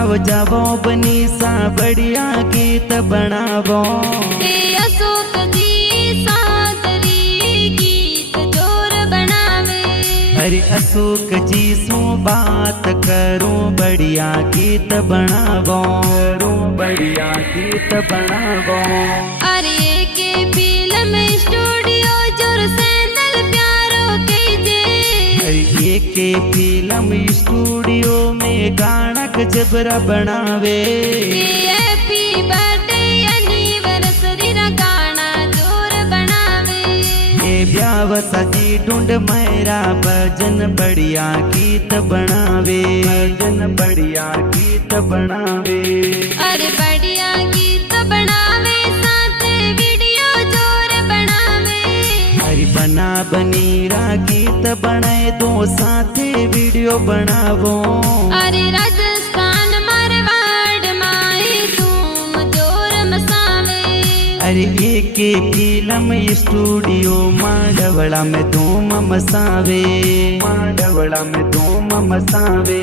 गाव जावो बनी सा बढ़िया गीत बनावो। अशोक जी सादरी गीत जोर बनावे। अरे अशोक जी सु बात करूं बढ़िया गीत बनावो, बढ़िया गीत बनावो। अरे के फिल्म स्टूडियो जोर सैंडल प्यारो कीजे। अरे के फिल्म स्टूडियो में गाना जबरा बनावे। हैप्पी बर्थडे एनिवर्सरी रा गाना जोर बनावे। ये ब्याह सजी ढूंढ मेरा भजन बढ़िया गीत बनावे, भजन बढ़िया गीत बनावे। अरे बढ़िया गीत बनावे साथे वीडियो जोर बनावे। अरे बना बनीरा गीत बनाए दो साथे वीडियो बनावो। अरे राजस्थान मारवाड़ माए धूम जोर मसावे। अरे एक फिल्म स्टूडियो माडवड़ा में धूम मसावे, माडवड़ा में धूम मसावे।